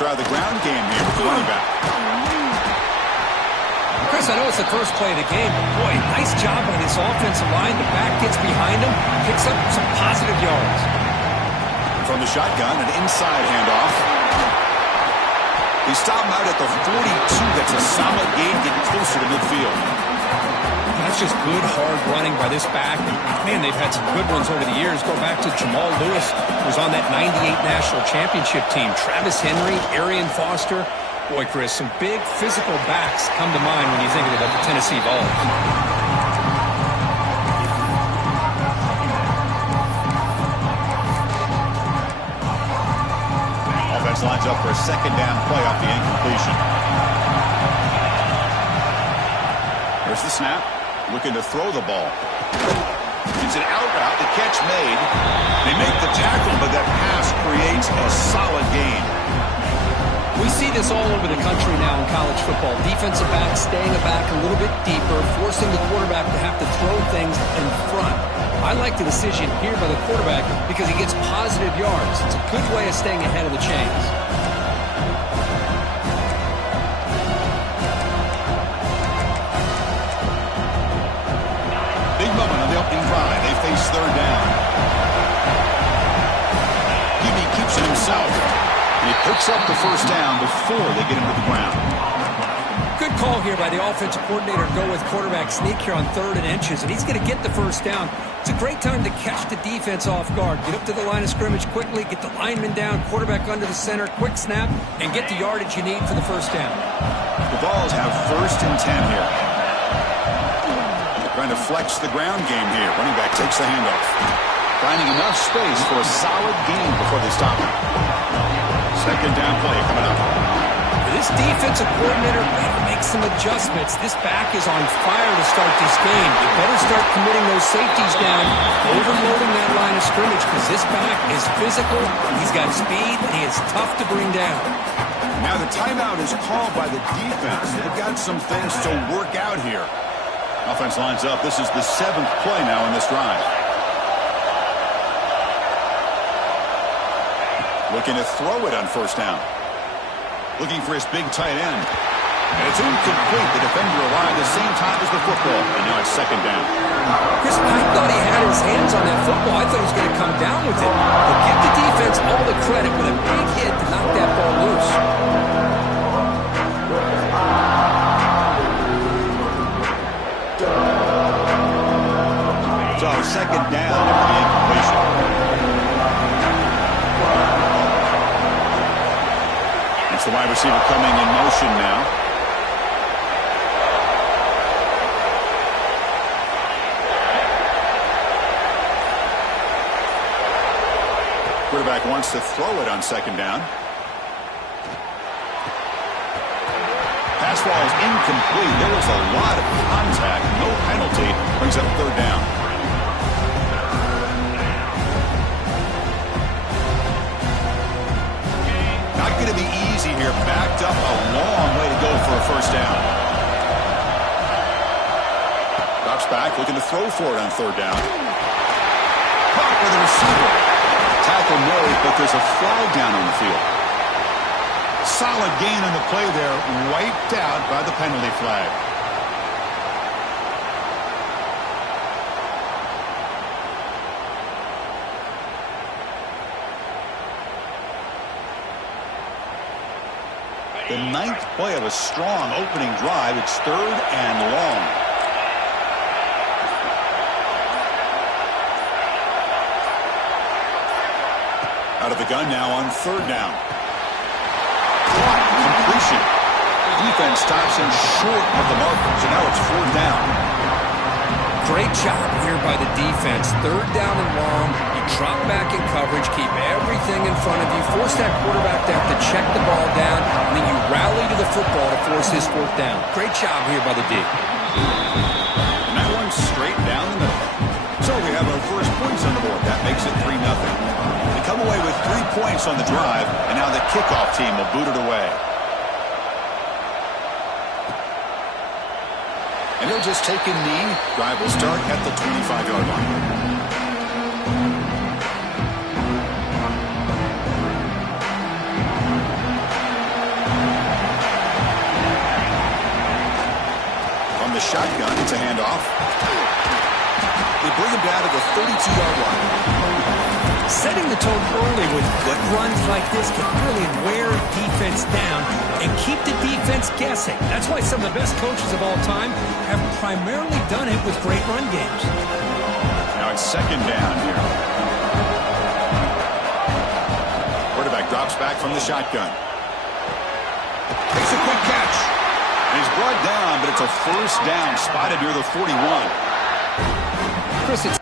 try the ground game here with the running back. Chris, I know it's the first play of the game, but boy, nice job by this offensive line. The back gets behind him, picks up some positive yards. From the shotgun, an inside handoff. He stopped him out at the 42. That's a solid gain, getting closer to midfield. That's just good, hard running by this back. And, man, they've had some good ones over the years. Go back to Jamal Lewis, who was on that 98 National Championship team. Travis Henry, Arian Foster. Boy, Chris, some big physical backs come to mind when you think about the Tennessee Vols. Offense lines up for a second down play off the incompletion. There's the snap. Looking to throw the ball. It's an out route. The catch made. They make the tackle, but that pass creates a solid gain. We see this all over the country now in college football. Defensive backs staying back a little bit deeper, forcing the quarterback to have to throw things in front. I like the decision here by the quarterback because he gets positive yards. It's a good way of staying ahead of the chains. Big moment on the opening drive. They face third down. Hebe keeps it himself. And he picks up the first down before they get him to the ground. Good call here by the offensive coordinator to go with quarterback sneak here on 3rd and inches, and he's going to get the first down. It's a great time to catch the defense off guard. Get up to the line of scrimmage quickly, get the lineman down, quarterback under the center, quick snap, and get the yardage you need for the first down. The Vols have 1st and 10 here. Trying to flex the ground game here. Running back takes the handoff. Finding enough space for a solid gain before they stop him. Second down play coming up. This defensive coordinator better make some adjustments. This back is on fire to start this game. You better start committing those safeties down, overloading that line of scrimmage, because this back is physical, he's got speed, and he is tough to bring down. Now the timeout is called by the defense. They've got some things to work out here. Offense lines up. This is the 7th play now in this drive. Looking to throw it on first down. Looking for his big tight end. And it's incomplete. The defender arrived at the same time as the football. And now it's second down. Chris, I thought he had his hands on that football. I thought he was going to come down with it. But give the defense all the credit with a big hit to knock that ball loose. So second down after the incompletion. It's the wide receiver coming in motion now. Quarterback wants to throw it on second down. Pass ball is incomplete. There was a lot of contact. No penalty. Brings up third down. Not going to be easy here. Backed up a long way to go for a first down. Drops back, looking to throw for it on third down. Caught by the receiver. Tackle made, but there's a flag down on the field. Solid gain on the play there. Wiped out by the penalty flag. The 9th play of a strong opening drive. It's 3rd and long. Out of the gun now on third down. Completion. Defense stops him short of the marker, so now it's 4th down. Great job here by the defense. 3rd down and long. You drop back in coverage, keep everything in front of you, force that quarterback to have to check the ball down, and then you rally to the football to force his 4th down. Great job here by the D. And that one's straight down the middle. So we have our first points on the board. That makes it 3-0. They come away with 3 points on the drive, and now the kickoff team will boot it away. And they'll just take a knee. Drive will start at the 25-yard line. the shotgun. It's a handoff. They bring him down to the 32-yard line. Setting the tone early with good runs like this can really wear defense down and keep the defense guessing. That's why some of the best coaches of all time have primarily done it with great run games. Now it's second down here. Quarterback drops back from the shotgun. Takes a quick catch. And he's brought down, but it's a first down spotted near the 41. Chris, it's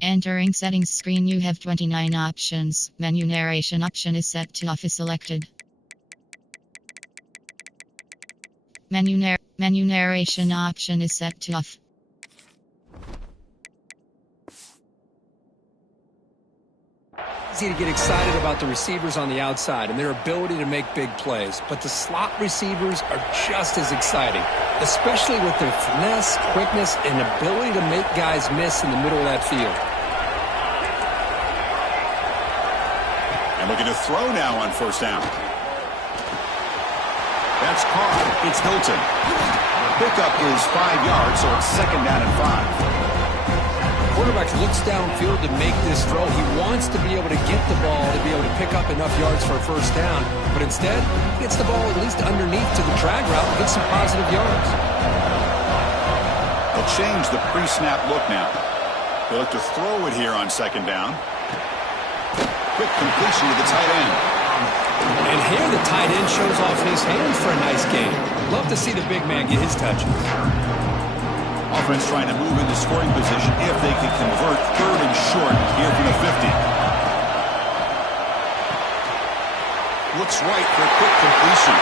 entering settings screen, you have 29 options. Menu narration option is set to off is selected. Menu narration option is set to off. easy to get excited about the receivers on the outside and their ability to make big plays, but the slot receivers are just as exciting, especially with their finesse, quickness, and ability to make guys miss in the middle of that field. And looking to throw now on first down. That's caught. It's Hilton. Pickup is 5 yards, so it's second down and 5. Quarterback looks downfield to make this throw. He wants to be able to get the ball to be able to pick up enough yards for a first down, but instead, he gets the ball at least underneath to the drag route and gets some positive yards. They'll change the pre-snap look now. They'll look to throw it here on second down. Quick completion to the tight end. And here the tight end shows off his hands for a nice game. Love to see the big man get his touches. Offense trying to move into scoring position if they can convert third and short here from the 50. Looks right for a quick completion.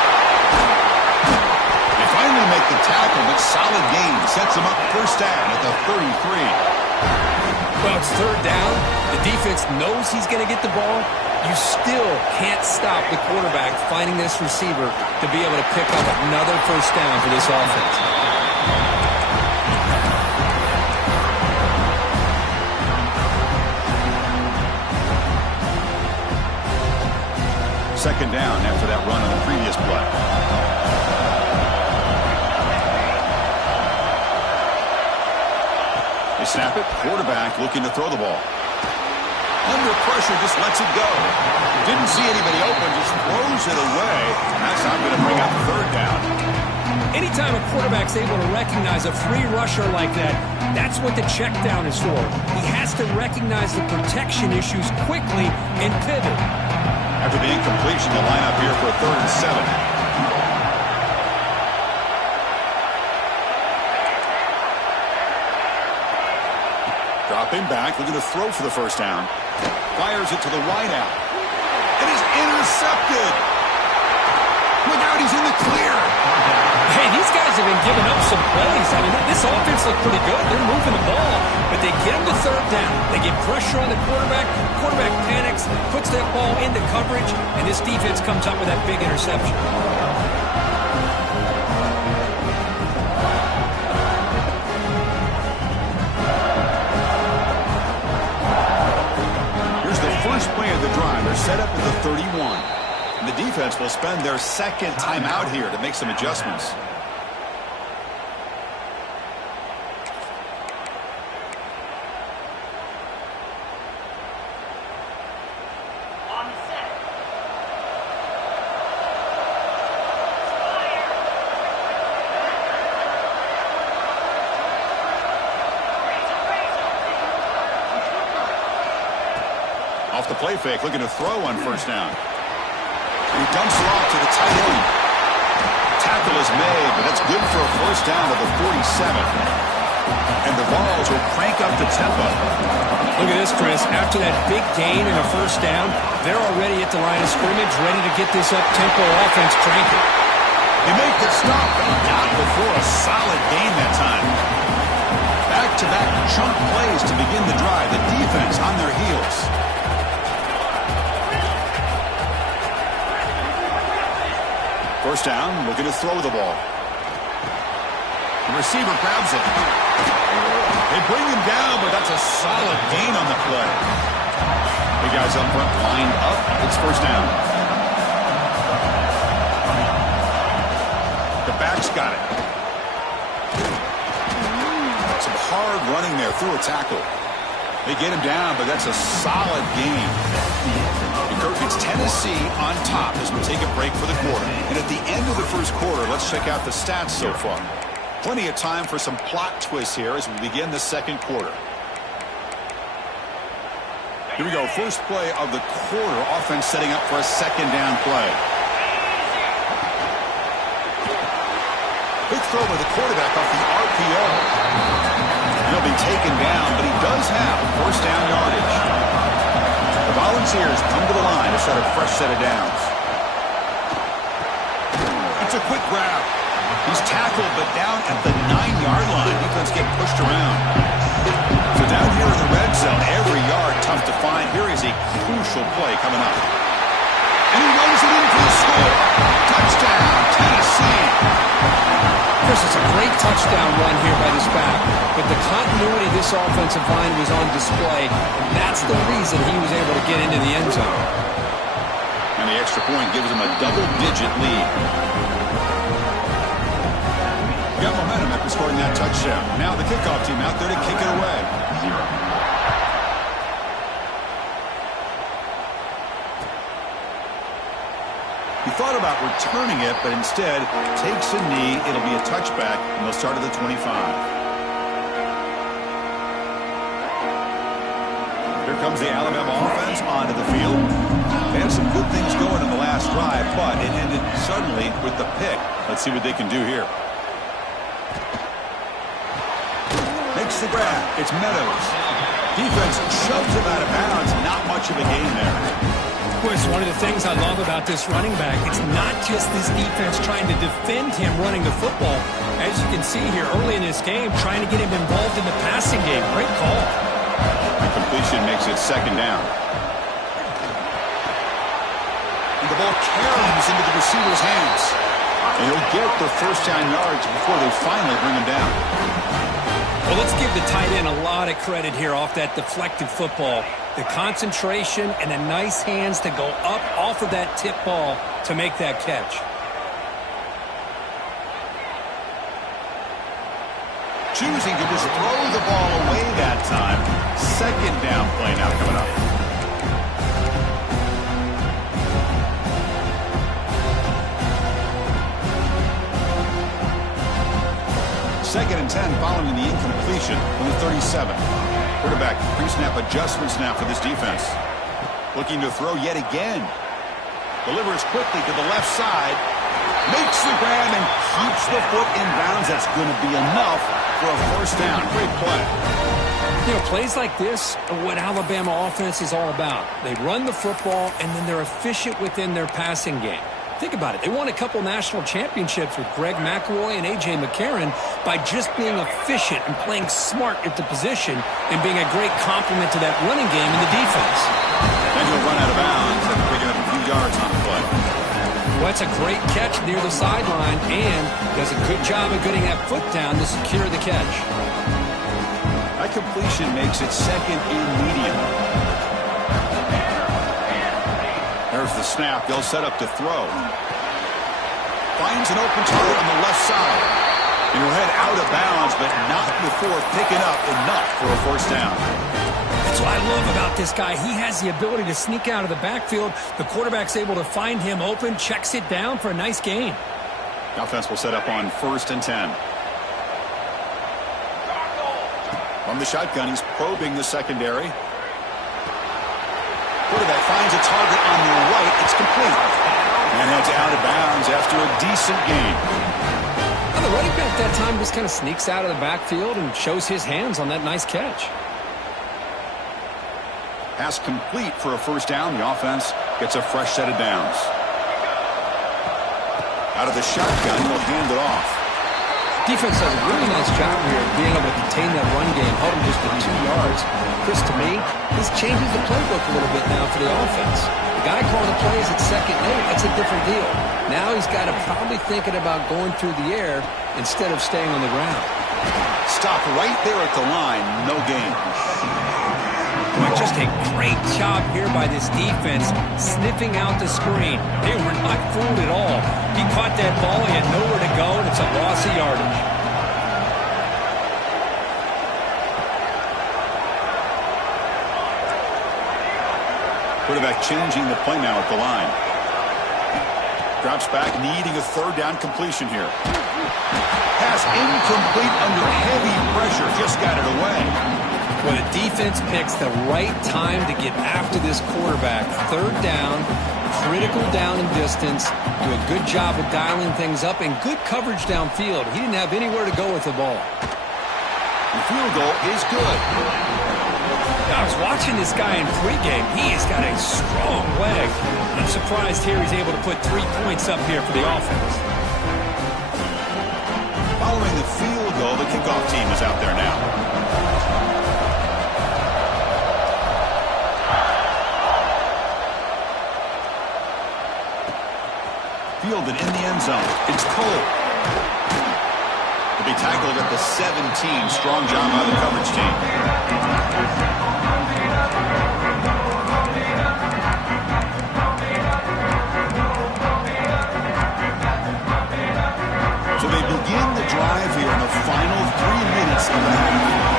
They finally make the tackle, but solid gain sets them up first down at the 33. Well, it's third down. The defense knows he's going to get the ball. You still can't stop the quarterback finding this receiver to be able to pick up another first down for this offense. Second down after that run on the previous play. They snap it. Quarterback looking to throw the ball. Under pressure, just lets it go. Didn't see anybody open, just throws it away. And that's not going to bring up third down. Anytime a quarterback's able to recognize a free rusher like that, that's what the check down is for. He has to recognize the protection issues quickly and pivot. After the incompletion, the lineup here for a 3rd and 7. Dropping back, looking to throw for the first down. Fires it to the wideout. It is intercepted. Look out, he's in the clear. Hey, these guys have been giving up some plays. I mean, this offense looked pretty good. They're moving the ball, but they get him to third down. They get pressure on the quarterback. Quarterback panics, puts that ball into coverage, and this defense comes up with that big interception. Here's the first play of the drive. They're set up at the 31. And the defense will spend their second timeout here to make some adjustments. Off the play fake, looking to throw on first down. And he dumps it off to the tight end. Tackle is made, but that's good for a first down to the 47. And the Vols will crank up the tempo. Look at this, Chris. After that big gain and a first down, they're already at the line of scrimmage, ready to get this up-tempo offense cranking. They make the stop, but not before a solid gain that time. Back-to-back chunk plays to begin the drive. The defense on their heels. First down, looking to throw the ball. The receiver grabs it. They bring him down, but that's a solid gain on the play. The guys up front lined up. It's first down. got it. Some hard running there through a tackle. They get him down, but that's a solid game. It's Tennessee on top as we take a break for the quarter. And at the end of the first quarter, let's check out the stats so far. Plenty of time for some plot twists here as we begin the second quarter. Here we go. First play of the quarter. Offense setting up for a second down play. Quick throw by the quarterback off the RPO. He'll be taken down, but he does have first down yardage. The Volunteers come to the line to start a fresh set of downs. It's a quick grab. He's tackled, but down at the 9-yard line. Defense getting pushed around. So down here in the red zone, every yard tough to find. Here is a crucial play coming up. And he runs it in for the score. Touchdown, Tennessee. Chris, it's a great touchdown run here by this back, but the continuity of this offensive line was on display, and that's the reason he was able to get into the end zone. And the extra point gives him a double-digit lead. Got momentum after scoring that touchdown. Now the kickoff team out there to kick it away. He thought about returning it, but instead takes a knee. It'll be a touchback, and they'll start at the 25. Here comes the Alabama offense onto the field. They had some good things going in the last drive, but it ended suddenly with the pick. Let's see what they can do here. Makes the grab. It's Meadows. Defense shoves him out of bounds. Not much of a gain there. One of the things I love about this running back, it's not just this defense trying to defend him running the football. As you can see here early in this game, trying to get him involved in the passing game. Great call. The completion makes it second down. And the ball carries into the receiver's hands. And he'll get the first down yards before they finally bring him down. Well, let's give the tight end a lot of credit here off that deflected football. The concentration and the nice hands to go up off of that tip ball to make that catch. Choosing to just throw the ball away that time. Second down play now coming up. Second and 10 following the incompletion from the 37. Quarterback pre-snap adjustment snap for this defense. Looking to throw yet again. Delivers quickly to the left side. Makes the grab and keeps the foot in bounds. That's going to be enough for a first down. Great play. You know, plays like this are what Alabama offense is all about. They run the football, and then they're efficient within their passing game. Think about it. They won a couple national championships with Greg McElroy and A.J. McCarron by just being efficient and playing smart at the position and being a great complement to that running game in the defense. And he'll run out of bounds after picking up a few yards on the play. Well, that's a great catch near the sideline and does a good job of getting that foot down to secure the catch. That completion makes it second and medium. There's the snap. They'll set up to throw. Finds an open target on the left side. And he'll head out of bounds, but not before picking up enough for a first down. That's what I love about this guy. He has the ability to sneak out of the backfield. The quarterback's able to find him open, checks it down for a nice gain. The offense will set up on first and 10. From the shotgun, he's probing the secondary. Quarterback finds a target on the right. It's complete. And heads out of bounds after a decent gain. Well, the running back that time just kind of sneaks out of the backfield and shows his hands on that nice catch. Pass complete for a first down. The offense gets a fresh set of downs. Out of the shotgun, he'll hand it off. Defense does a really nice job here of being able to contain that run game, hold him just to 2 yards. Chris, to me, this changes the playbook a little bit now for the offense. The guy calling the plays at second and 8, that's a different deal. Now he's got to probably thinking about going through the air instead of staying on the ground. Stop right there at the line. No gain. Boy, just a great job here by this defense, sniffing out the screen. They were not fooled at all. He caught that ball, he had nowhere to go, and it's a loss of yardage. Quarterback changing the play now at the line. Drops back, needing a third down completion here. Pass incomplete under heavy pressure. Just got it away. Well, the defense picks the right time to get after this quarterback. Third down, critical down and distance. Do a good job of dialing things up and good coverage downfield. He didn't have anywhere to go with the ball. The field goal is good. I was watching this guy in pregame. He has got a strong leg. I'm surprised here he's able to put 3 points up here for the offense. Following the field goal, the kickoff team is out there now. Fielded in the end zone. It's Cole. To be tackled at the 17. Strong job by the coverage team. So they begin the drive here in the final 3 minutes of the half.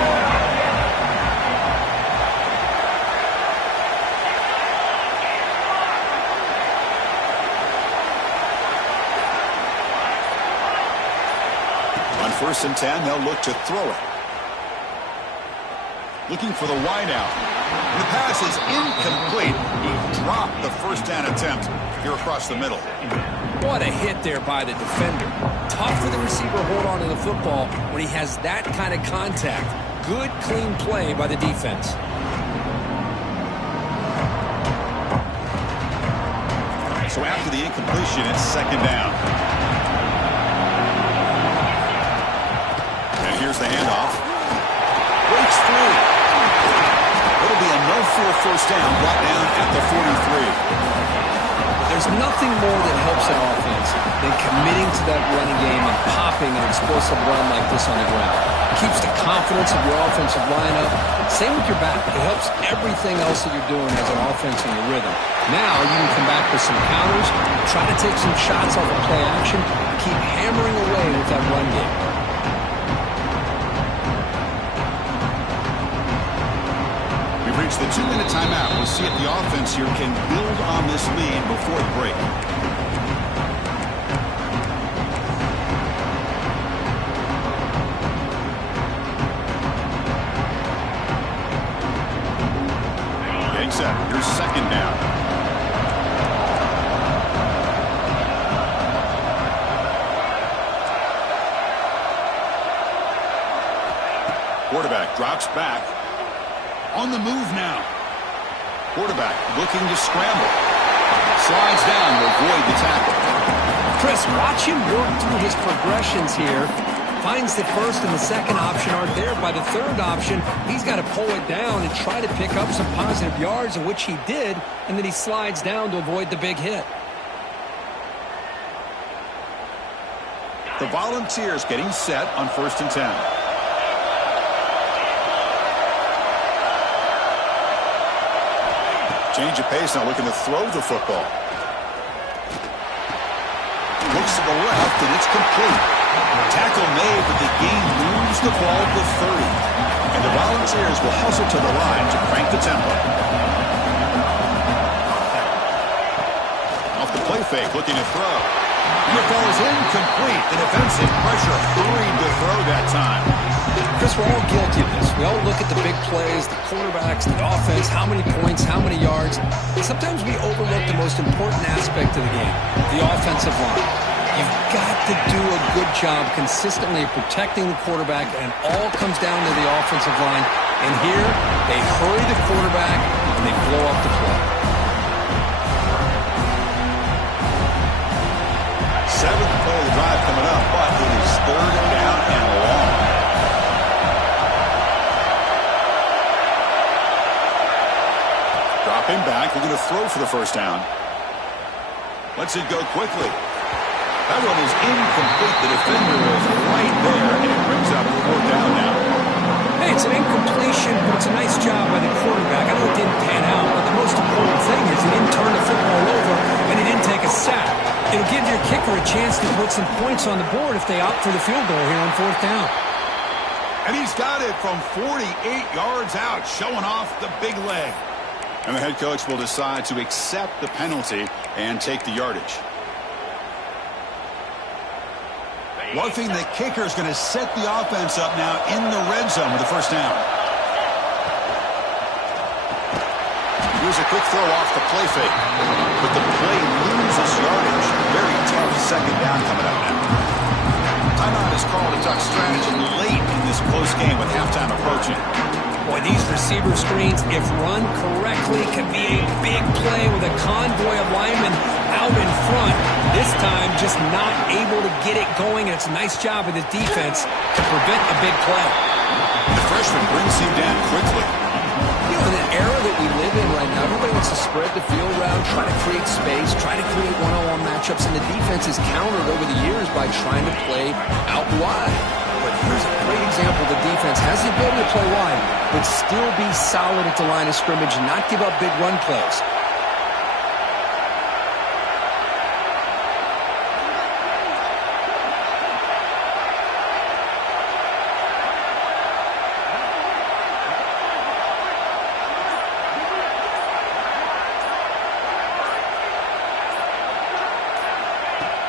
On 1st and 10, they'll look to throw it. Looking for the wideout. And the pass is incomplete. He dropped the first down attempt here across the middle. What a hit there by the defender. Tough for the receiver to hold on to the football when he has that kind of contact. Good, clean play by the defense. So after the incompletion, it's 2nd down. And here's the handoff. Breaks through. It'll be a no-fool first down, brought down at the 43. There's nothing more that helps an offense than committing to that running game and popping an explosive run like this on the ground. It keeps the confidence of your offensive lineup. Same with your back. It helps everything else that you're doing as an offense in your rhythm. Now you can come back with some counters, try to take some shots off of play action, and keep hammering away with that run game. Reach the 2-minute timeout. We'll see if the offense here can build on this lead before the break. Getting set. Here's 2nd down. Quarterback drops back. On the move now. Quarterback looking to scramble. Slides down to avoid the tackle. Chris, watch him work through his progressions here. Finds the first and the second option aren't there. By the third option, he's got to pull it down and try to pick up some positive yards, in which he did, and then he slides down to avoid the big hit. The Volunteers getting set on 1st and 10. Change of pace now, looking to throw the football. Looks to the left, and it's complete. Tackle made, but the gain moves the ball to 30. And the Volunteers will hustle to the line to crank the tempo. Off the play fake, looking to throw. And the ball is incomplete. The defensive pressure hurried to throw that time. Chris, we're all guilty of this. We all look at the big plays, the quarterbacks, the offense, how many points, how many yards. And sometimes we overlook the most important aspect of the game, the offensive line. You've got to do a good job consistently protecting the quarterback, and it all comes down to the offensive line. And here, they hurry the quarterback, and they blow up the play. 7th play of the drive coming up, but it is 3rd down and long. Dropping back, looking to throw for the first down. Lets it go quickly. That one is incomplete. The defender is right there, and it brings up 4th down now. Hey, it's an incompletion, but it's a nice job by the quarterback. I know it didn't pan out, but the most important thing is he didn't turn the football over and he didn't take a sack. It'll give your kicker a chance to put some points on the board if they opt for the field goal here on 4th down. And he's got it from 48 yards out, showing off the big leg. And the head coach will decide to accept the penalty and take the yardage. One thing, the kicker is going to set the offense up now in the red zone with the 1st down. Here's a quick throw off the play fake. But the play loses yardage. Very tough 2nd down coming up now. Timeout is called to duck strategy late in this close game with halftime approaching. Boy, these receiver screens, if run correctly, can be a big play with a convoy of linemen out in front. This time, just not able to get it going, and it's a nice job of the defense to prevent a big play. The freshman brings him down quickly. You know, in the era that we live in right now, everybody wants to spread the field around, try to create space, try to create one-on-one matchups, and the defense is countered over the years by trying to play out wide. But here's a great example. The defense has the ability to play wide, but still be solid at the line of scrimmage and not give up big run plays.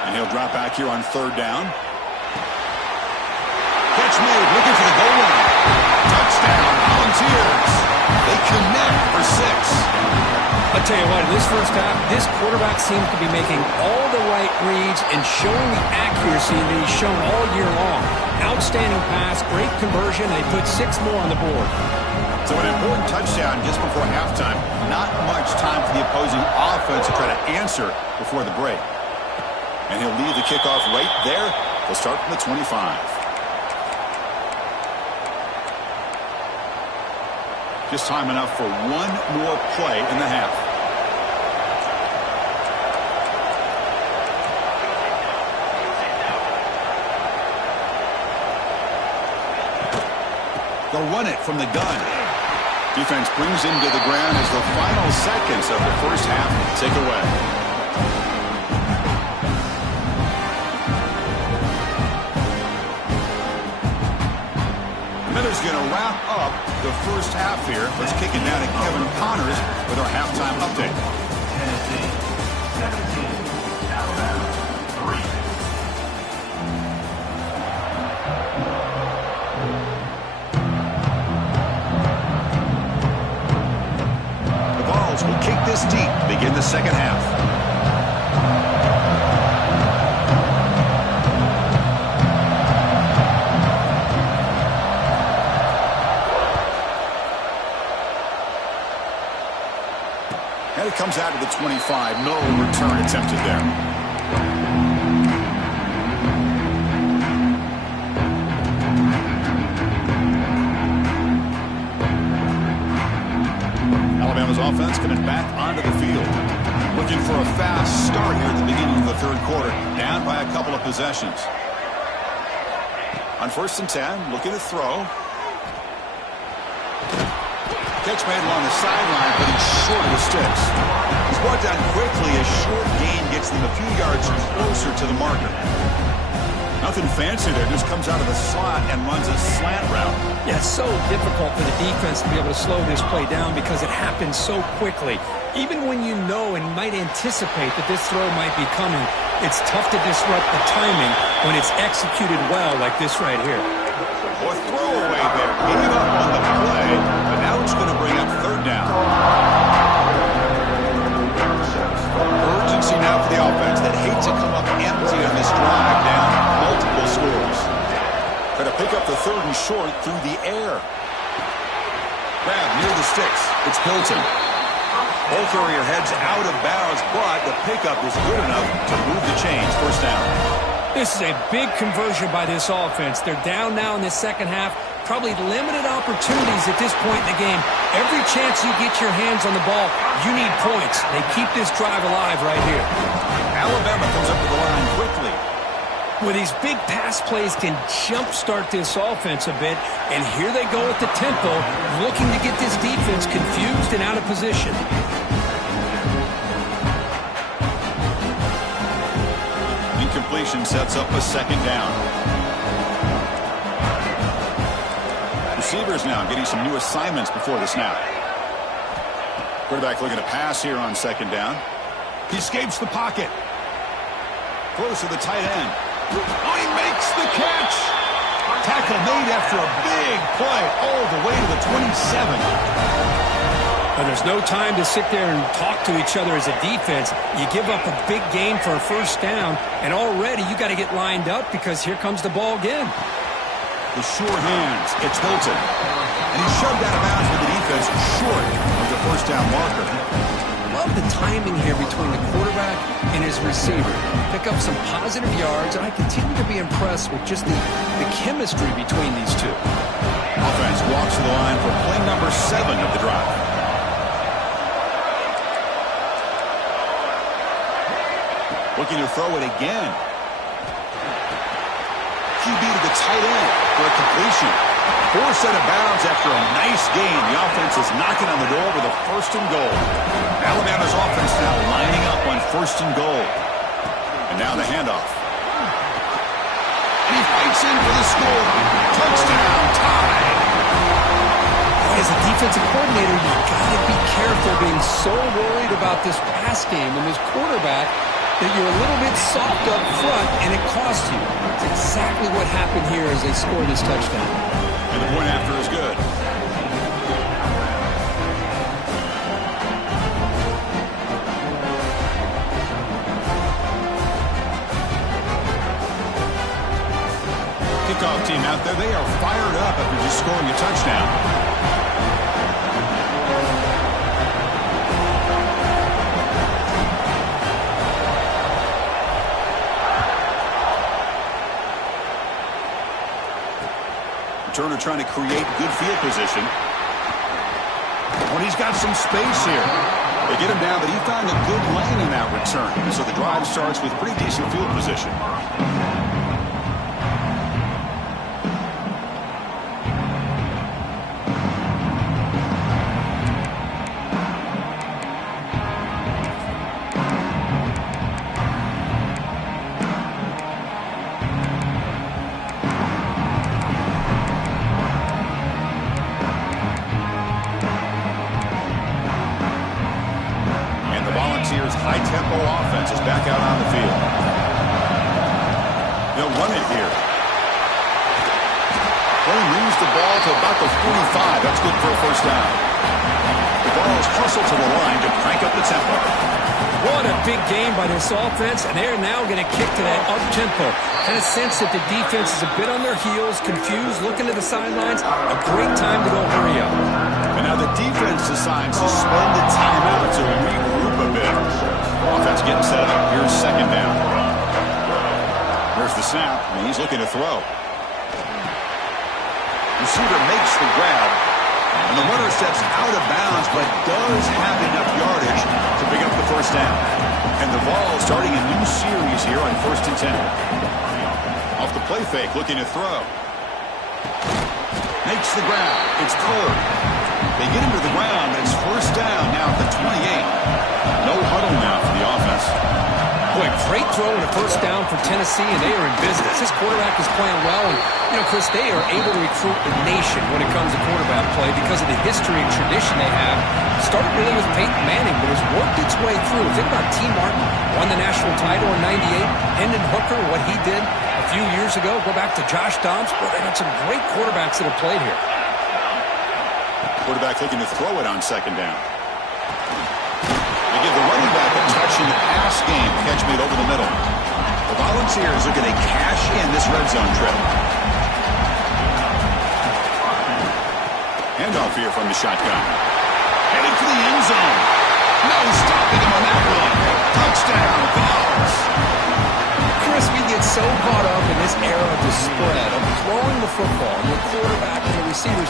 And he'll drop back here on 3rd down. Catch made, looking for the goal line. Touchdown, Volunteers. They connect for 6. I'll tell you what, in this 1st half, this quarterback seems to be making all the right reads and showing the accuracy that he's shown all year long. Outstanding pass, great conversion, and they put 6 more on the board. So an important touchdown just before halftime. Not much time for the opposing offense to try to answer before the break. And he'll lead the kickoff right there. They'll start from the 25. Just time enough for one more play in the half. They'll run it from the gun. Defense brings him to the ground as the final seconds of the 1st half tick away. Miller's going to wrap up the 1st half here. Let's kick it down to Kevin Connors with our halftime update. Tennessee 17, Alabama 3. The Vols will kick this deep to begin the 2nd half. And it comes out to the 25. No return attempted there. Alabama's offense coming back onto the field. Looking for a fast start here at the beginning of the 3rd quarter. Down by a couple of possessions. On 1st and 10, looking to throw. Catch made along the sideline, but he's short of the sticks. He's brought down quickly as short gain gets them a few yards closer to the marker. Nothing fancy there, just comes out of the slot and runs a slant route. Yeah, it's so difficult for the defense to be able to slow this play down because it happens so quickly. Even when you know and might anticipate that this throw might be coming, it's tough to disrupt the timing when it's executed well like this right here. Or throwaway there. Gave up on the play, but now it's going to bring up 3rd down. Urgency now for the offense that hates to come up empty on this drive, down multiple scores. Going to pick up the 3rd and short through the air. Grab near the sticks. It's Hilton. Ball carrier heads out of bounds, but the pickup is good enough to move the chains. 1st down. This is a big conversion by this offense. They're down now in the 2nd half. Probably limited opportunities at this point in the game. Every chance you get your hands on the ball, you need points. They keep this drive alive right here. Alabama comes up to the line quickly. Well, these big pass plays can jumpstart this offense a bit, and here they go at the tempo, looking to get this defense confused and out of position. Incompletion sets up a second down. Receivers now getting some new assignments before the snap. Quarterback looking to pass here on second down. He escapes the pocket. Throws to the tight end. Oh, he makes the catch. Tackle made after a big play all the way to the 27. And there's no time to sit there and talk to each other as a defense. You give up a big gain for a first down, and already you got to get lined up because here comes the ball again. The sure hands. It's Hilton. And he shoved out of bounds with the defense short of the first down marker. Love the timing here between the quarterback and his receiver. Pick up some positive yards, and I continue to be impressed with just the chemistry between these two. Offense walks to the line for play number 7 of the drive. Looking to throw it again. QB to the tight end for a completion. Forced out of bounds after a nice gain. The offense is knocking on the door with a first and goal. Alabama's offense now lining up on first and goal. And now the handoff. And he fights in for the score. Touchdown, tie. As a defensive coordinator, you've got to be careful being so worried about this pass game and this quarterback that you're a little bit soft up front, and it costs you. It's exactly what happened here as they scored this touchdown. And the point after is good. Kickoff team out there, they are fired up after just scoring a touchdown. Turner trying to create good field position. When he's got some space here. They get him down, but he found a good lane in that return. And so the drive starts with pretty decent field position. High-tempo offense is back out on the field. They'll run it here. Well, he moves the ball to about the 45. That's good for a first down. The ball is hustled to the line to crank up the tempo. What a big game by this offense, and they're now going to kick to that up-tempo. Kind of sense that the defense is a bit on their heels, confused, looking to the sidelines. A great time to go hurry up. And now the defense decides to spend the timeout to regroup a bit. Offense getting set up. Here's second down. There's the snap, and he's looking to throw. Receiver makes the grab, and the runner steps out of bounds, but does have enough yardage to pick up the first down. And the ball starting a new series here on 1st and 10. Off the play fake, looking to throw. Makes the grab. It's Cole. They get him to the ground, but it's first down now at the 28. No huddle now for the offense. Boy, great throw and a first down for Tennessee, and they are in business. This quarterback is playing well, and, you know, Chris, they are able to recruit the nation when it comes to quarterback play because of the history and tradition they have. Started really with Peyton Manning, but has worked its way through. Think about T. Martin, won the national title in '98. Hendon Hooker, what he did a few years ago. Go back to Josh Dobbs. Boy, they got some great quarterbacks that have played here. Quarterback looking to throw it on second down. They give the running back a touch in the pass game. Catch made over the middle. The Volunteers are going to cash in this red zone trip. Handoff here from the shotgun. Headed for the end zone. No stopping him on that one. Touchdown, Vols. Chris, we get so caught up in this era of the spread, of throwing the football, and the quarterback and the receivers.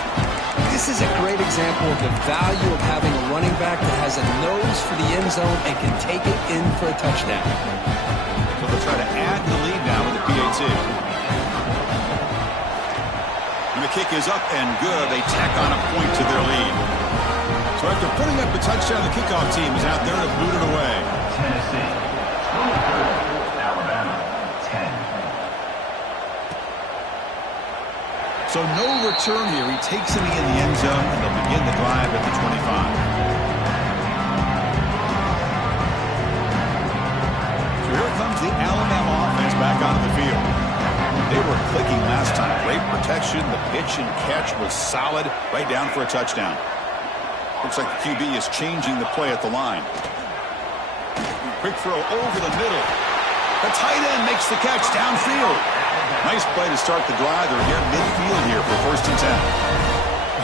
This is a great example of the value of having a running back that has a nose for the end zone and can take it in for a touchdown. So they'll try to add to the lead now with the PAT. PAT. And the kick is up and good. They tack on a point to their lead. So after putting up the touchdown, the kickoff team is out there to boot it away. Tennessee. Alabama, 10. So no return here. He takes it in the end zone, and they'll begin the drive at the 25. So here comes the Alabama offense back onto the field. They were clicking last time. Great protection. The pitch and catch was solid. Right down for a touchdown. Looks like the QB is changing the play at the line. Quick throw over the middle. The tight end makes the catch downfield. Nice play to start the drive. They're near midfield here for 1st and 10.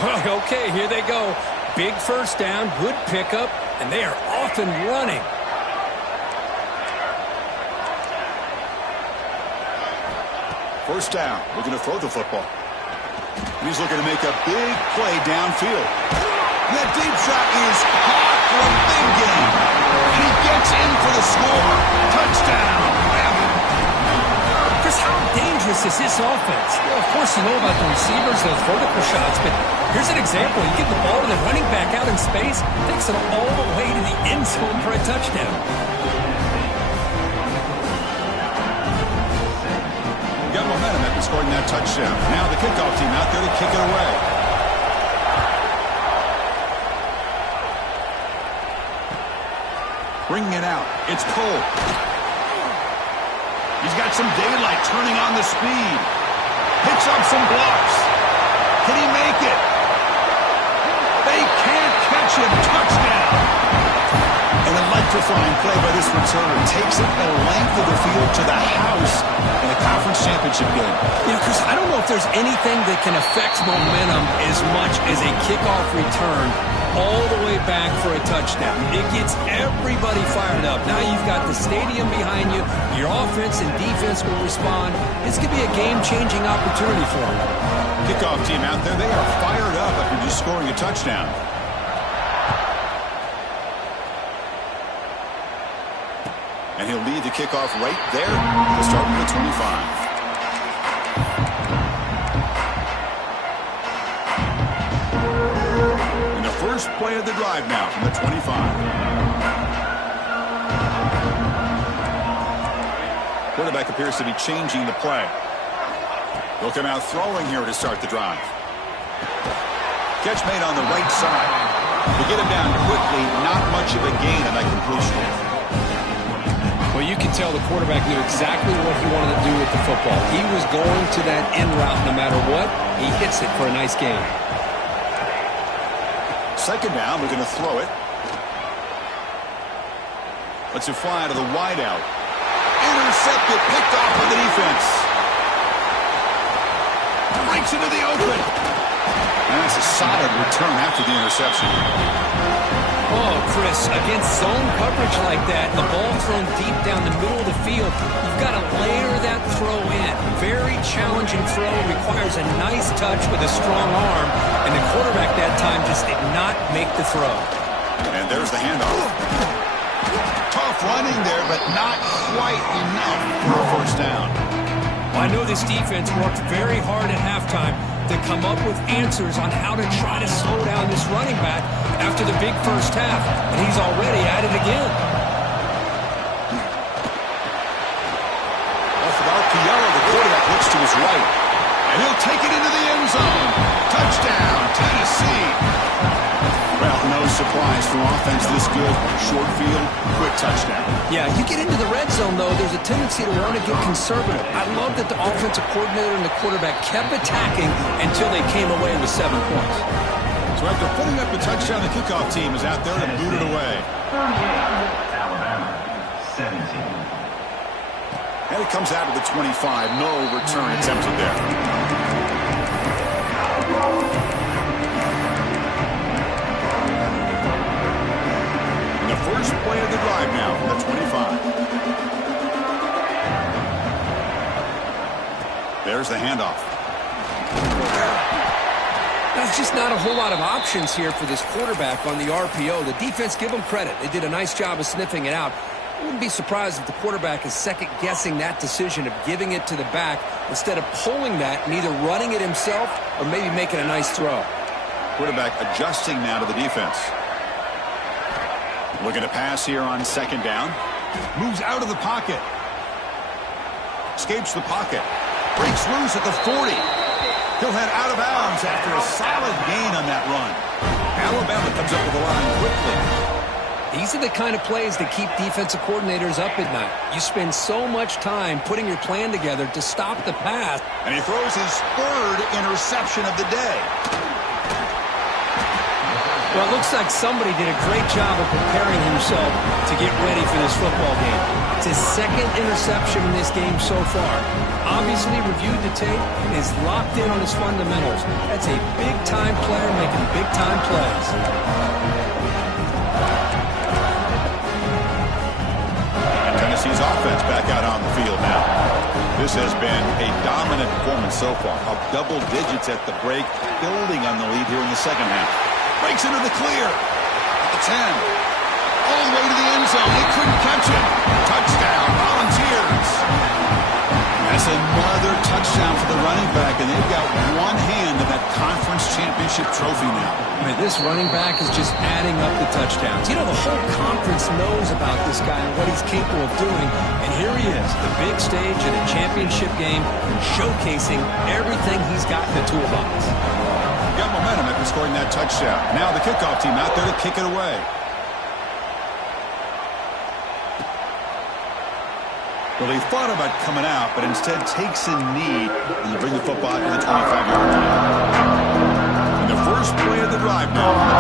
Well, okay, here they go. Big first down, good pickup, and they are off and running. First down. Looking to throw the football. And he's looking to make a big play downfield. And that deep shot is hot for a big game. And he gets in for the score. Touchdown. Chris, how dangerous is this offense? Well, of course, you know about the receivers, those vertical shots, but here's an example. You get the ball to the running back out in space, takes it all the way to the end zone for a touchdown. Got momentum after scoring that touchdown. Now the kickoff team out there to kick it away. Bringing it out. It's Cole. He's got some daylight turning on the speed. Picks up some blocks. Can he make it? They can't catch him. Touchdown. An electrifying play by this returner. Takes it the length of the field to the house in a conference championship game. You know, Chris, I don't know if there's anything that can affect momentum as much as a kickoff return all the way back for a touchdown. It gets everybody fired up. Now you've got the stadium behind you. Your offense and defense will respond. This could be a game-changing opportunity for them. Kickoff team out there, they are fired up after just scoring a touchdown. And he'll lead the kickoff right there to start with the 25. And the first play of the drive now from the 25. Quarterback appears to be changing the play. They'll come out throwing here to start the drive. Catch made on the right side. To get him down quickly, not much of a gain on that completion. Well, you can tell the quarterback knew exactly what he wanted to do with the football. He was going to that end route no matter what. He hits it for a nice gain. Second down, we're going to throw it. Lets it fly to the wideout. Intercepted, picked off by the defense. Breaks into the open. And that's a solid return after the interception. Oh, Chris, against zone coverage like that, the ball thrown deep down the middle of the field, you've got to layer that throw in. Very challenging throw, requires a nice touch with a strong arm, and the quarterback that time just did not make the throw. And there's the handoff. Tough running there, but not quite enough for a first down. Well, I know this defense worked very hard at halftime to come up with answers on how to try to slow down this running back after the big first half, and he's already at it again. Off of RPO, the quarterback looks to his right, and he'll take it into the end zone. Touchdown, Tennessee. Well, no surprise for offense this good. Short field, quick touchdown. Yeah, you get into the red zone, though, there's a tendency to want to get conservative. I love that the offensive coordinator and the quarterback kept attacking until they came away with 7 points. So after putting up a touchdown, the kickoff team is out there to boot it away. 38, Alabama, 17. And it comes out of the 25. No return attempted there. And the first play of the drive now from the 25. There's the handoff. There's just not a whole lot of options here for this quarterback on the RPO. The defense, give them credit. They did a nice job of sniffing it out. I wouldn't be surprised if the quarterback is second-guessing that decision of giving it to the back instead of pulling that and either running it himself or maybe making a nice throw. Quarterback adjusting now to the defense. Looking to pass here on second down. Moves out of the pocket. Escapes the pocket. Breaks loose at the 40. He'll head out of bounds after a solid gain on that run. Alabama comes up with the line quickly. These are the kind of plays that keep defensive coordinators up at night. You spend so much time putting your plan together to stop the pass. And he throws his third interception of the day. Well, it looks like somebody did a great job of preparing himself to get ready for this football game. It's his second interception in this game so far. Obviously reviewed the tape and is locked in on his fundamentals. That's a big-time player making big-time plays. And Tennessee's offense back out on the field now. This has been a dominant performance so far. Up double digits at the break, building on the lead here in the second half. Breaks into the clear. At the 10. All the way to the end zone. They couldn't catch him. Touchdown, Volunteers. That's another touchdown for the running back, and they've got one hand in that conference championship trophy now. Man, this running back is just adding up the touchdowns. You know, the whole conference knows about this guy and what he's capable of doing, and here he is, the big stage in a championship game, showcasing everything he's got in the toolbox. Got momentum after scoring that touchdown. Now the kickoff team out there to kick it away. Well, he thought about coming out, but instead takes a knee and they bring the football to the 25-yard line. And the first play of the drive now on the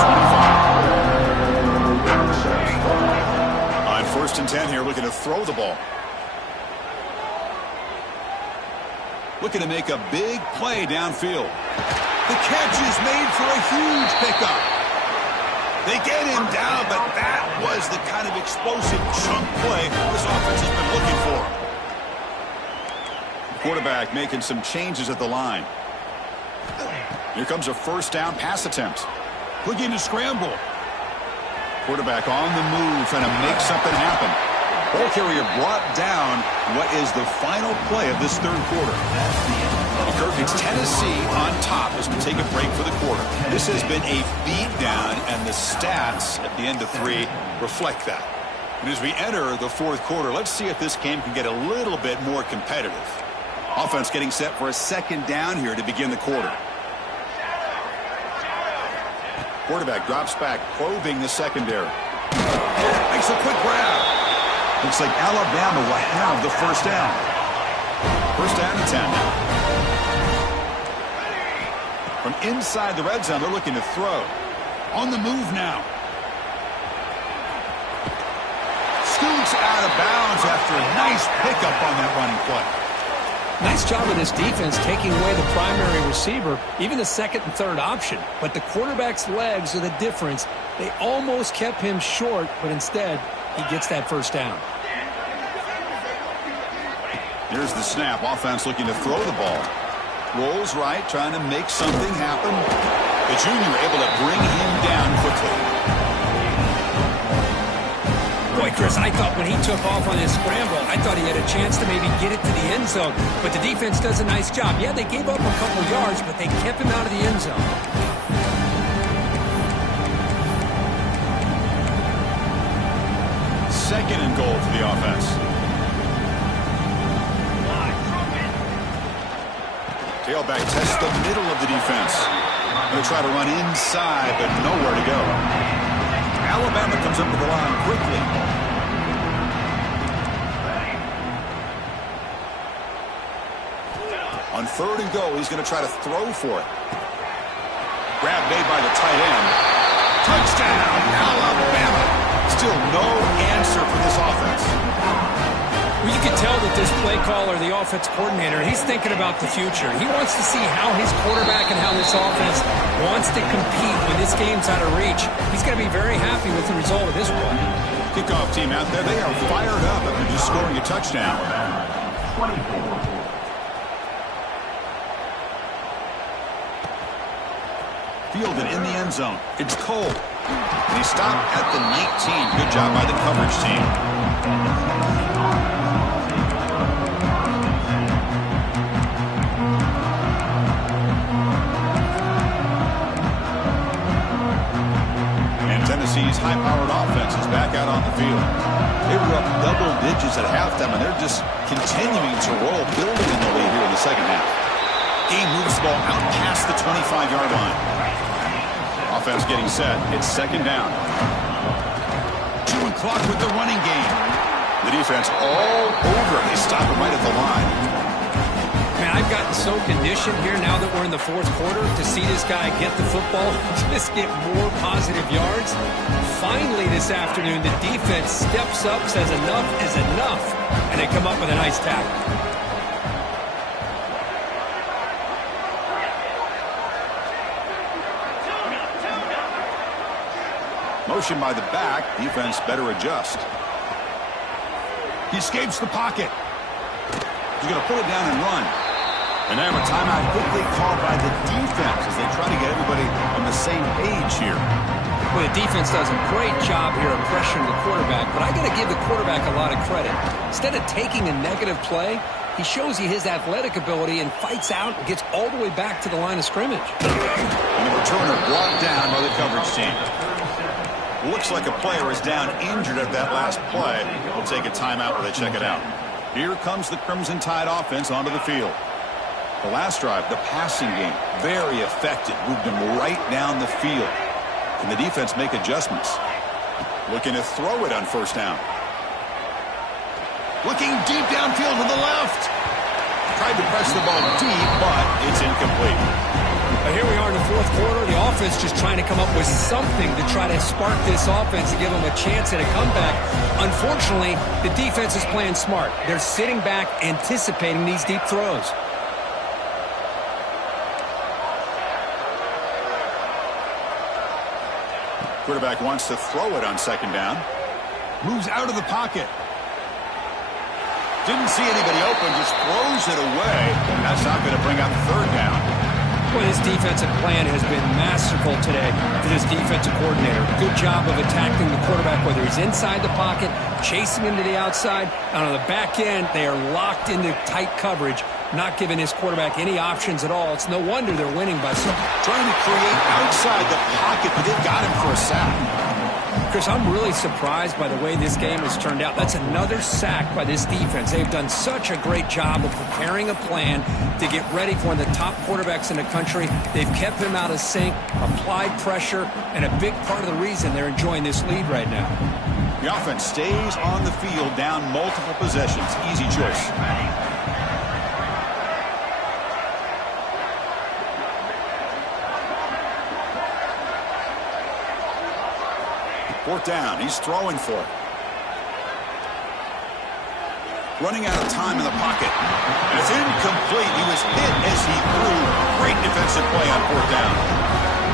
25. On 1st and 10 here, looking to throw the ball. Looking to make a big play downfield. The catch is made for a huge pickup. They get him down, but that was the kind of explosive chunk play this offense has been looking for. The quarterback making some changes at the line. Here comes a first down pass attempt. Looking to scramble. Quarterback on the move, trying to make something happen. Ball carrier brought down. What is the final play of this third quarter? It's Tennessee on top as we take a break for the quarter. This has been a beatdown, and the stats at the end of 3 reflect that. And as we enter the fourth quarter, let's see if this game can get a little bit more competitive. Offense getting set for a second down here to begin the quarter. Quarterback drops back, probing the secondary. Makes a quick grab. Looks like Alabama will have the first down. First down and 10. From inside the red zone, they're looking to throw. On the move now. Scoots out of bounds after a nice pickup on that running play. Nice job of this defense taking away the primary receiver, even the second and third option. But the quarterback's legs are the difference. They almost kept him short, but instead, he gets that first down. Here's the snap. Offense looking to throw the ball. Rolls right, trying to make something happen. The junior able to bring him down quickly. Boy, Chris, I thought when he took off on his scramble, I thought he had a chance to maybe get it to the end zone. But the defense does a nice job. Yeah, they gave up a couple yards, but they kept him out of the end zone. Second and goal for the offense. Tailback tests the middle of the defense. Going to try to run inside, but nowhere to go. Alabama comes up with the line quickly. On third and go, he's going to try to throw for it. Grab made by the tight end. Touchdown, Alabama. Still no answer for this offense. Well, you can tell that this play caller, the offense coordinator, he's thinking about the future. He wants to see how his quarterback and how this offense wants to compete when this game's out of reach. He's going to be very happy with the result of this play. Kickoff team out there, they are fired up after just scoring a touchdown. 24. Fielded in the end zone. It's Cole. And he stopped at the 19. Good job by the coverage team. And Tennessee's high-powered offense is back out on the field. They were up double digits at halftime, and they're just continuing to roll, building in the lead here in the second half. Game moves the ball out past the 25-yard line. Offense getting set. It's second down. Chewing clock with the running game. The defense all over. They stop it right at the line. Man, I've gotten so conditioned here now that we're in the fourth quarter to see this guy get the football, just get more positive yards. Finally this afternoon, the defense steps up, says enough is enough, and they come up with a nice tackle. Motion by the back. Defense better adjust. He escapes the pocket. He's going to pull it down and run. And now a timeout quickly called by the defense as they try to get everybody on the same page here. Well, the defense does a great job here of pressuring the quarterback, but I got to give the quarterback a lot of credit. Instead of taking a negative play, he shows you his athletic ability and fights out and gets all the way back to the line of scrimmage. And the returner brought down by the coverage team. Looks like a player is down injured at that last play. We'll take a timeout where they check it out. Here comes the Crimson Tide offense onto the field. The last drive, the passing game, very effective. Moved them right down the field. Can the defense make adjustments? Looking to throw it on first down. Looking deep downfield to the left. Tried to press the ball deep, but it's incomplete. But here we are in the fourth quarter. The offense just trying to come up with something to try to spark this offense and give them a chance at a comeback. Unfortunately, the defense is playing smart. They're sitting back, anticipating these deep throws. Quarterback wants to throw it on second down. Moves out of the pocket. Didn't see anybody open, just throws it away. That's not going to bring up third down. Well, his defensive plan has been masterful today for this defensive coordinator. Good job of attacking the quarterback, whether he's inside the pocket, chasing him to the outside. And on the back end, they are locked into tight coverage, not giving his quarterback any options at all. It's no wonder they're winning by so. Trying to create outside the pocket, but they've got him for a sack. Chris, I'm really surprised by the way this game has turned out. That's another sack by this defense. They've done such a great job of preparing a plan to get ready for one of the top quarterbacks in the country. They've kept him out of sync, applied pressure, and a big part of the reason they're enjoying this lead right now. The offense stays on the field, down multiple possessions. Easy choice. Fourth down. He's throwing for it. Running out of time in the pocket. And it's incomplete. He was hit as he threw. Great defensive play on fourth down.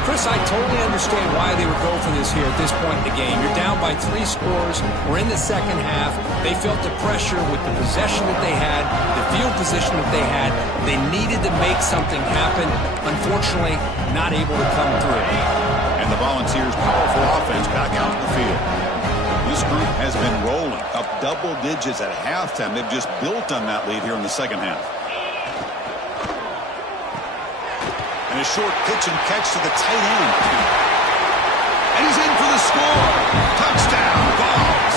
Chris, I totally understand why they would go for this here at this point in the game. You're down by 3 scores. We're in the second half. They felt the pressure with the possession that they had, the field position that they had. They needed to make something happen. Unfortunately, not able to come through. And the Volunteers' powerful offense back out in the field. This group has been rolling up double digits at halftime. They've just built on that lead here in the second half. And a short pitch and catch to the tight end. And he's in for the score. Touchdown, Vols.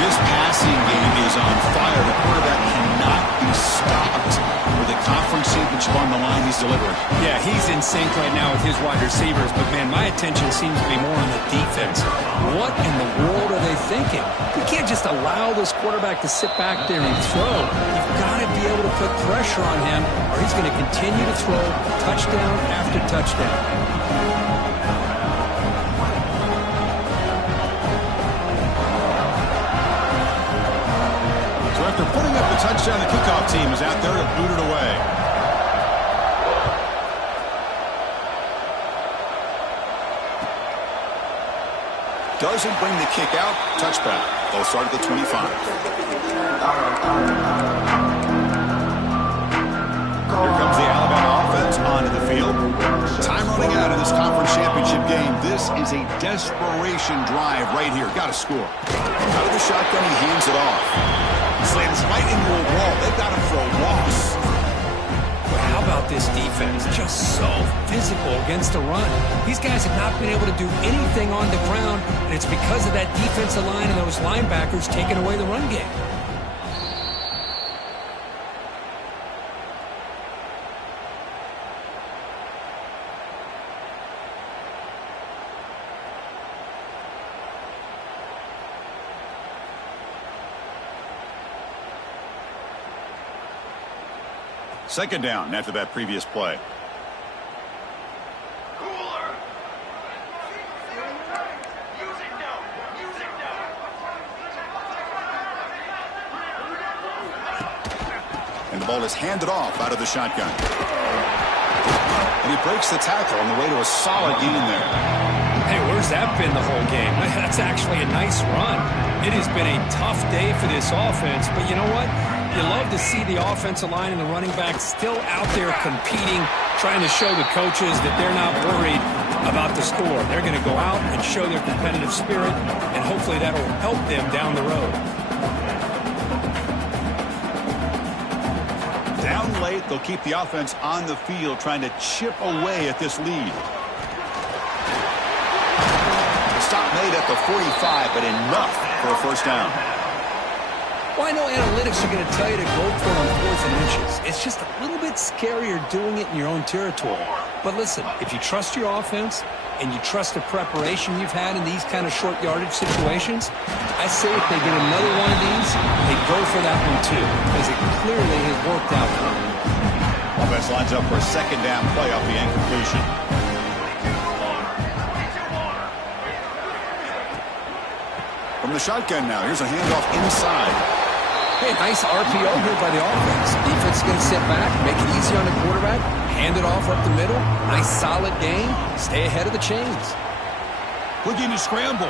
This passing game is on fire. The quarterback cannot be stopped. With the conference championship on the line, he's delivering. Yeah, he's in sync right now with his wide receivers. But, man, my attention seems to be more on the defense. What in the world are they thinking? You can't just allow this quarterback to sit back there and throw. You've got to be able to put pressure on him, or he's going to continue to throw touchdown after touchdown. After putting up the touchdown, the kickoff team is out there to boot it away. Doesn't bring the kick out. Touchback. They'll start at the 25. Here comes the Alabama offense onto the field. Time running out in this conference championship game. This This is a desperation drive right here. Got to score. Out of the shotgun, he hands it off. Slams right into a wall. They've got him for a loss. How about this defense? Just so physical against the run. These guys have not been able to do anything on the ground, and it's because of that defensive line and those linebackers taking away the run game. Second down after that previous play. And the ball is handed off out of the shotgun. And he breaks the tackle on the way to a solid gain there. Hey, where's that been the whole game? That's actually a nice run. It has been a tough day for this offense, but you know what? You love to see the offensive line and the running back still out there competing, trying to show the coaches that they're not worried about the score. They're going to go out and show their competitive spirit, and hopefully that'll help them down the road. Down late, they'll keep the offense on the field, trying to chip away at this lead. The stop made at the 45, but enough for a first down. Well, I know analytics are going to tell you to go for it on 4th and inches. It's just a little bit scarier doing it in your own territory. But listen, if you trust your offense and you trust the preparation you've had in these kind of short yardage situations, I say if they get another one of these, they go for that one too, because it clearly has worked out for them. Offense lines up for a second down play off the incompletion. From the shotgun now, here's a handoff inside. Hey, nice RPO here by the offense. Defense is going to sit back, make it easy on the quarterback, hand it off up the middle. Nice solid game. Stay ahead of the chains. Looking to scramble.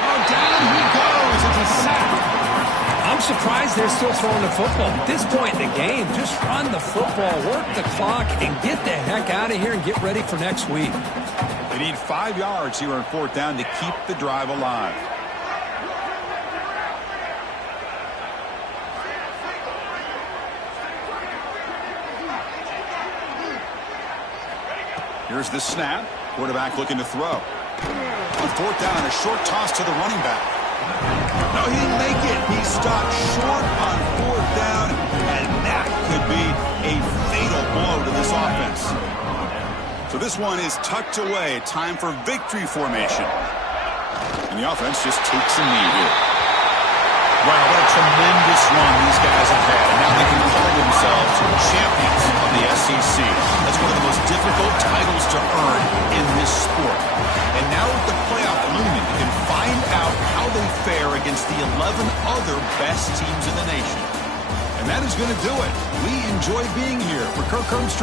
Oh, down he goes. It's a sack. I'm surprised they're still throwing the football. At this point in the game, just run the football, work the clock, and get the heck out of here and get ready for next week. They need 5 yards here on 4th down to keep the drive alive. Here's the snap. Quarterback looking to throw. On 4th down, a short toss to the running back. No, he didn't make it. He stopped short on 4th down, and that could be a fatal blow to this offense. So this one is tucked away. Time for victory formation. And the offense just takes a knee here. Wow, what a tremendous run these guys have had. And now they can call themselves champions of the SEC. That's one of the most difficult titles to earn in this sport. And now with the playoff looming, you can find out how they fare against the 11 other best teams in the nation. And that is going to do it. We enjoy being here for Kirk Herbstreit.